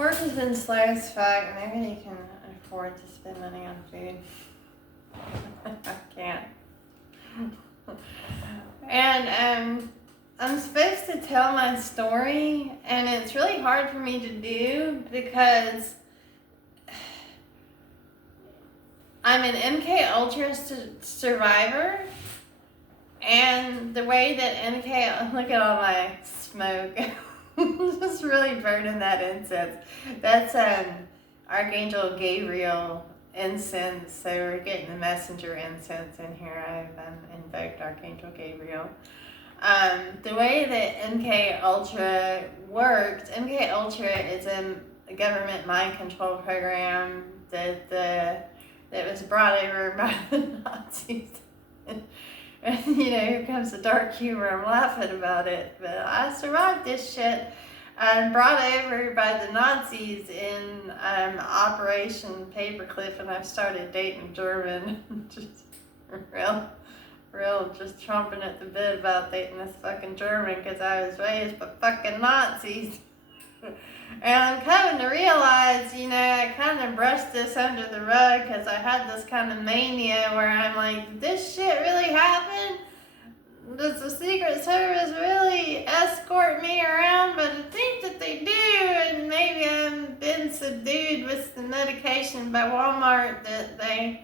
Work has been slow as fuck. Maybe you can afford to spend money on food. I can't. And I'm supposed to tell my story, and it's really hard for me to do because I'm an MK Ultra survivor, and the way that MK, look at all my smoke, just really burning that incense. That's Archangel Gabriel incense, so we're getting the messenger incense in here. I've invoked Archangel Gabriel. The way that MK Ultra works, MK Ultra is a government mind control program that was brought over by the Nazis. And you know, here comes the dark humor. I'm laughing about it, but I survived this shit. I'm brought over by the Nazis in Operation Paperclip, and I've started dating German. Just real, just chomping at the bit about dating this fucking German because I was raised by fucking Nazis. And I'm coming to realize, you know, I kind of brushed this under the rug because I had this kind of mania where I'm like, did this shit really happen? Does the Secret Service really escort me around? But I think that they do, and maybe I've been subdued with the medication by Walmart that they,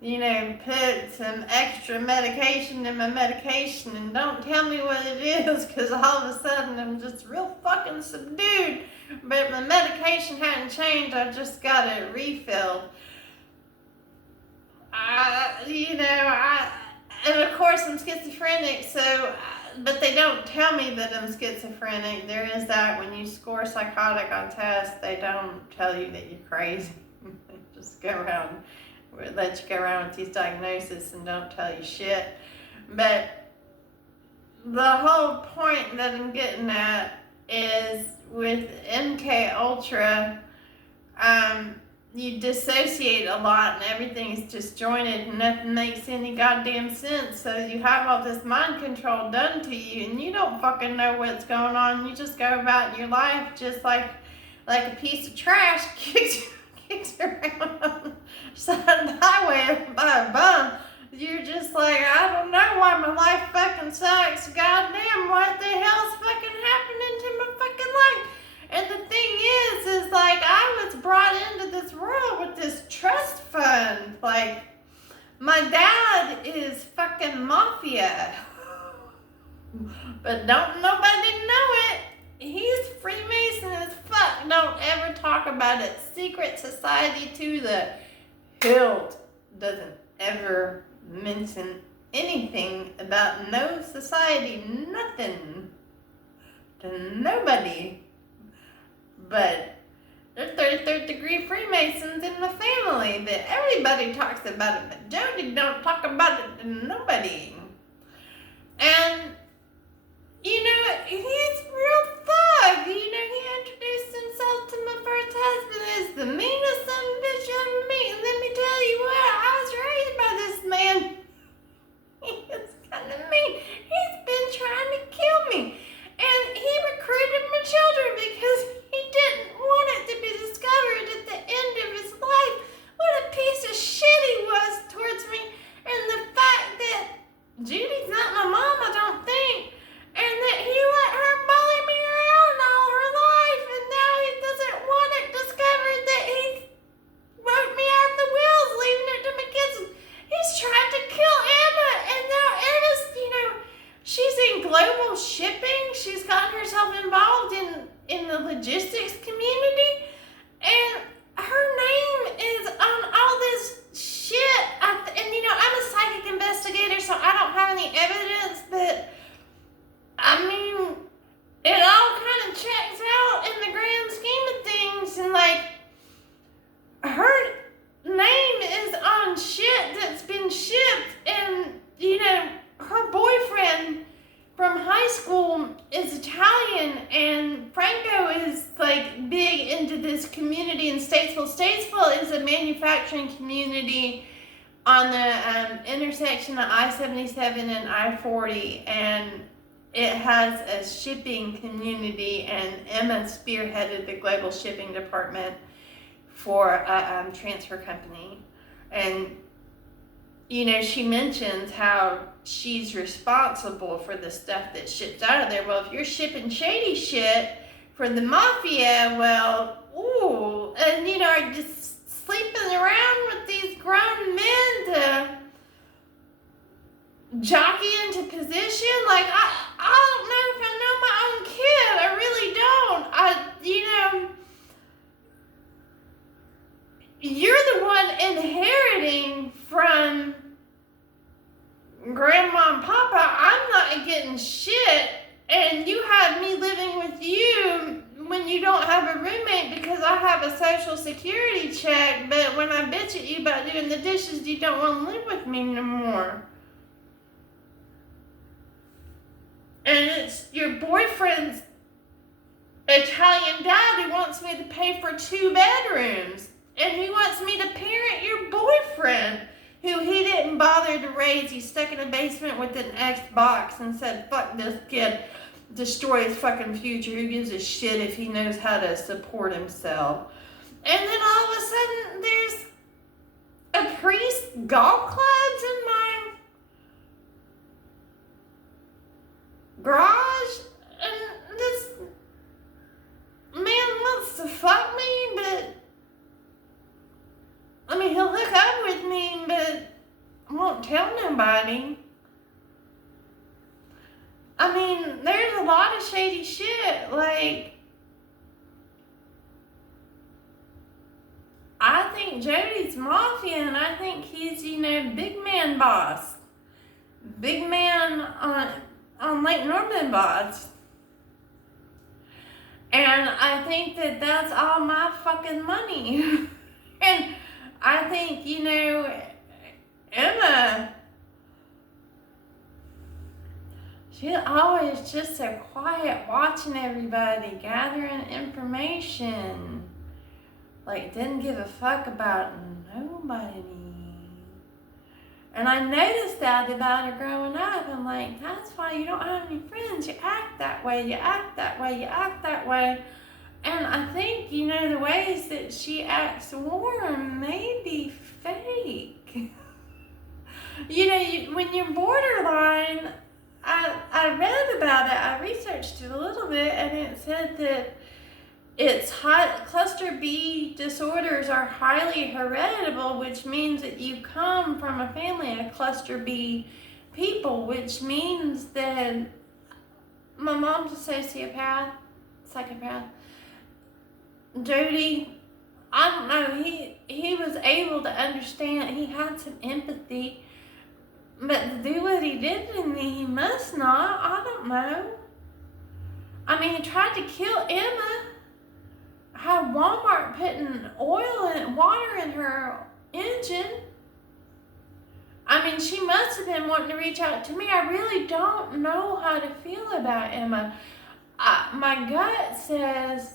you know, put some extra medication in my medication and don't tell me what it is because all of a sudden I'm just real fucking subdued. But my medication hadn't changed, I just got it refilled. And of course I'm schizophrenic, so, but they don't tell me that I'm schizophrenic. There is that when you score psychotic on tests, they don't tell you that you're crazy. They just let you go around with these diagnoses and don't tell you shit. But the whole point that I'm getting at is with MK Ultra, you dissociate a lot and everything's disjointed and nothing makes any goddamn sense. So you have all this mind control done to you and you don't fucking know what's going on. You just go about in your life just like a piece of trash kicks around on the side of the highway by a bum. You're just like, I don't know why my life fucking sucks. Goddamn, what the hell's fucking happening to my fucking life? And the thing is like, I was brought into this world with this trust fund. Like, my dad is fucking mafia. But don't nobody know it. He's Freemason as fuck. Don't ever talk about it. Secret society to the hilt. Doesn't ever mention anything about no society, nothing to nobody. But there's third degree Freemasons in the family that everybody talks about it, but Jody don't talk about it to nobody. And you know, he's real thug. You know, he introduced himself to my first husband as the meanest son of a bitch you ever meet. And let me tell you what, I was raised by this man. He is kind of mean. He's been trying to kill me. And he recruited my children because he didn't want it to be discovered at the end of his life what a piece of shit he was towards me. And the fact that Judy's not my mom, I don't think. And that he let her bully me around all her life, and now he doesn't want it discovered that he wrote me out the wills, leaving it to my kids. He's tried to kill Emma, and now Emma's, you know, she's in global shipping. She's gotten herself involved in the logistics community, and her name is on all this shit. And you know, I'm a psychic investigator, so I don't have any evidence, but I mean, it all kind of checks out in the grand scheme of things, and like, her name is on shit that's been shipped, and you know, her boyfriend from high school is Italian, and Franco is like big into this community in Statesville. Statesville is a manufacturing community on the intersection of I-77 and I-40, and it has a shipping community, and Emma spearheaded the global shipping department for a transfer company. And, you know, she mentions how she's responsible for the stuff that ships out of there. Well, if you're shipping shady shit for the mafia, well, ooh, and, you know, are just sleeping around with these grown men to jockey into position. Like, I don't know if I know my own kid. I really don't. You know, you're the one inheriting from Grandma and Papa. I'm not getting shit, and you have me living with you when you don't have a roommate because I have a social security check, but when I bitch at you about doing the dishes, you don't want to live with me no more. And it's your boyfriend's Italian dad who wants me to pay for 2 bedrooms. And he wants me to parent your boyfriend, who he didn't bother to raise. He stuck in a basement with an Xbox and said, fuck this kid, destroy his fucking future. Who gives a shit if he knows how to support himself? And then all of a sudden, there's a priest golf clubs in my garage, and this man wants to fuck me, but I mean, he'll hook up with me, but I won't tell nobody. I mean, there's a lot of shady shit. Like, I think Jody's mafia, and I think he's, you know, big man boss. Big man on Lake Norman boss. And I think that that's all my fucking money. And I think, you know, Emma, she's always just so quiet, watching everybody, gathering information. Like, didn't give a fuck about nobody. And I noticed that about her growing up. I'm like, that's why you don't have any friends. You act that way, you act that way, you act that way. And I think, you know, the ways that she acts warm may be fake. You know, when you're borderline, I read about it, I researched it a little bit, and it said that cluster B disorders are highly heritable, which means that you come from a family of cluster B people, which means that my mom's a psychopath. Jody, I don't know, he was able to understand, he had some empathy, but to do what he did to me, he must not, I don't know. I mean, he tried to kill Emma, had Walmart putting oil and water in her engine. I mean, she must have been wanting to reach out to me. I really don't know how to feel about Emma. My gut says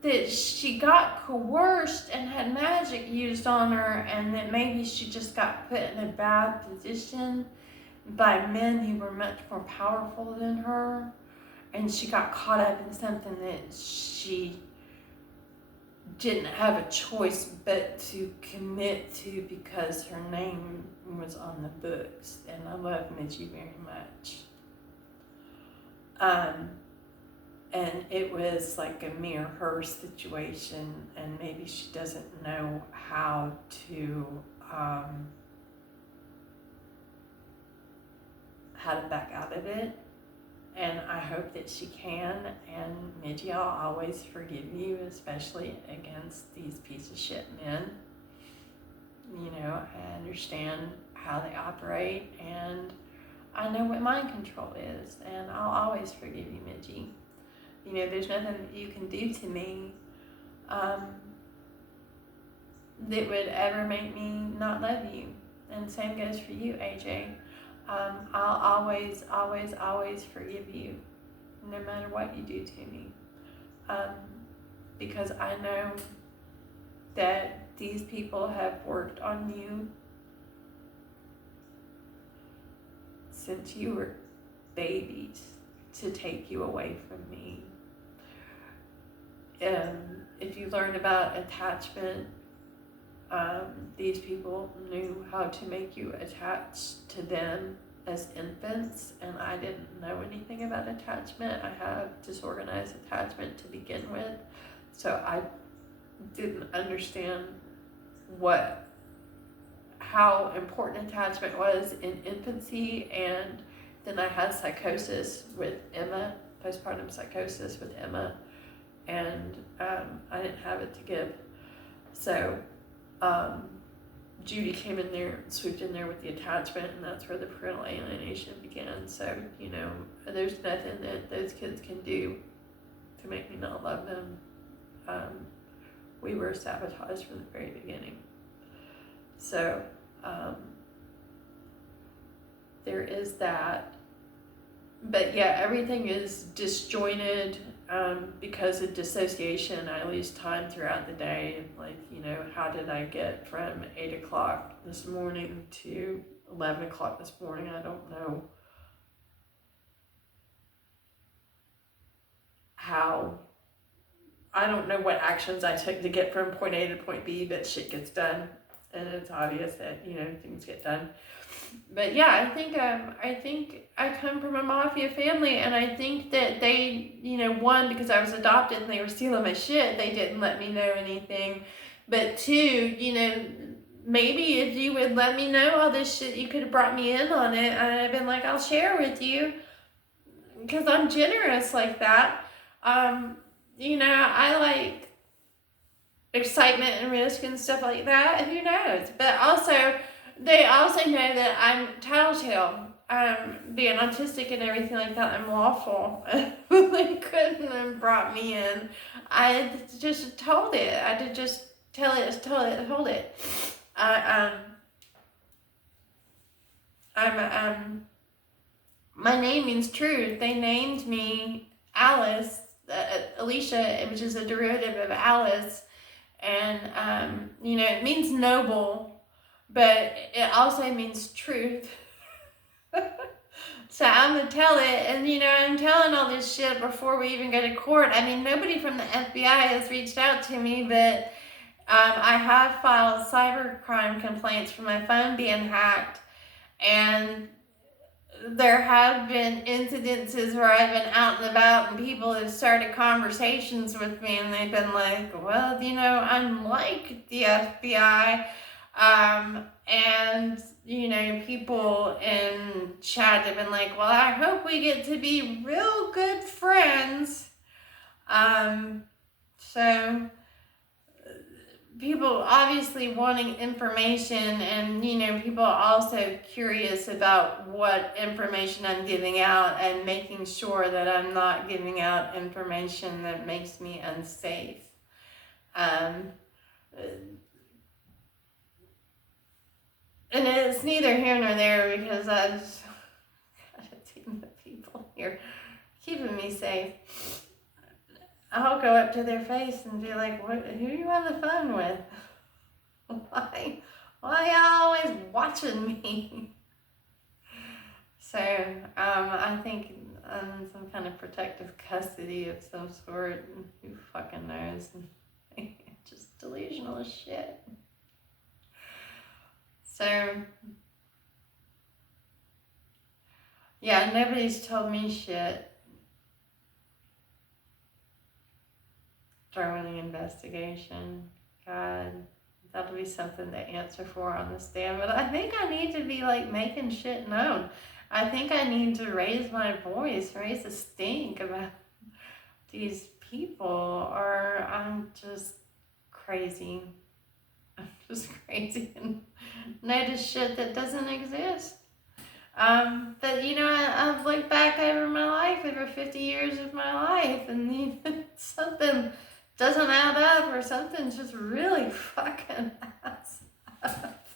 that she got coerced and had magic used on her, and that maybe she just got put in a bad position by men who were much more powerful than her, and she got caught up in something that she didn't have a choice but to commit to because her name was on the books. And I love Midgie very much. And it was like a mere her situation, and maybe she doesn't know how to back out of it. And I hope that she can. And Midgie, I'll always forgive you, especially against these piece of shit men. You know, I understand how they operate, and I know what mind control is, and I'll always forgive you, Midgie. You know, there's nothing that you can do to me that would ever make me not love you. And same goes for you, AJ. I'll always, always, always forgive you, no matter what you do to me. Because I know that these people have worked on you since you were babies. to take you away from me. If you learn about attachment, these people knew how to make you attached to them as infants, and I didn't know anything about attachment. I have disorganized attachment to begin with, so I didn't understand how important attachment was in infancy. And then I had psychosis with Emma, postpartum psychosis with Emma, and I didn't have it to give. So Judy came in there, swooped in there with the attachment, and that's where the parental alienation began. So, there's nothing that those kids can do to make me not love them. We were sabotaged from the very beginning. So, there is that. But yeah, everything is disjointed because of dissociation. I lose time throughout the day. Like, how did I get from 8 o'clock this morning to 11 o'clock this morning? I don't know how. I don't know what actions I took to get from point A to point B, but shit gets done. And it's obvious that, things get done. But yeah, I think I come from a mafia family, and I think that they, one, because I was adopted and they were stealing my shit, they didn't let me know anything. But two, maybe if you would let me know all this shit, you could have brought me in on it, and I've been like, I'll share with you, because I'm generous like that. I like excitement and risk and stuff like that. Who knows? But also, they also know that I'm tattletale. Being autistic and everything like that, I'm lawful. They couldn't have brought me in. I just told it. I did just hold it. My name means truth. They named me Alice, Alicia, which is a derivative of Alice. And, it means noble, but it also means truth. So I'm going to tell it, and, I'm telling all this shit before we even go to court. I mean, nobody from the FBI has reached out to me, but I have filed cybercrime complaints for my phone being hacked, and there have been incidences where I've been out and about and people have started conversations with me, and they've been like, well, I'm like the FBI. And, people in chat have been like, well, I hope we get to be real good friends. So people obviously wanting information, and people also curious about what information I'm giving out, and making sure that I'm not giving out information that makes me unsafe. And it's neither here nor there, because I just got a team of people here keeping me safe. I'll go up to their face and be like, who are you on the phone with? Why y'all always watching me? So, I think some kind of protective custody of some sort, and who fucking knows? Just delusional as shit. So, yeah, nobody's told me shit during the investigation. God, that'll be something to answer for on the stand. But I think I need to be making shit known. I think I need to raise my voice, raise a stink about these people, or I'm just crazy. I'm just crazy and notice shit that doesn't exist. But I've looked back over my life, over 50 years of my life, and something doesn't add up, or something's just really fucking ass up.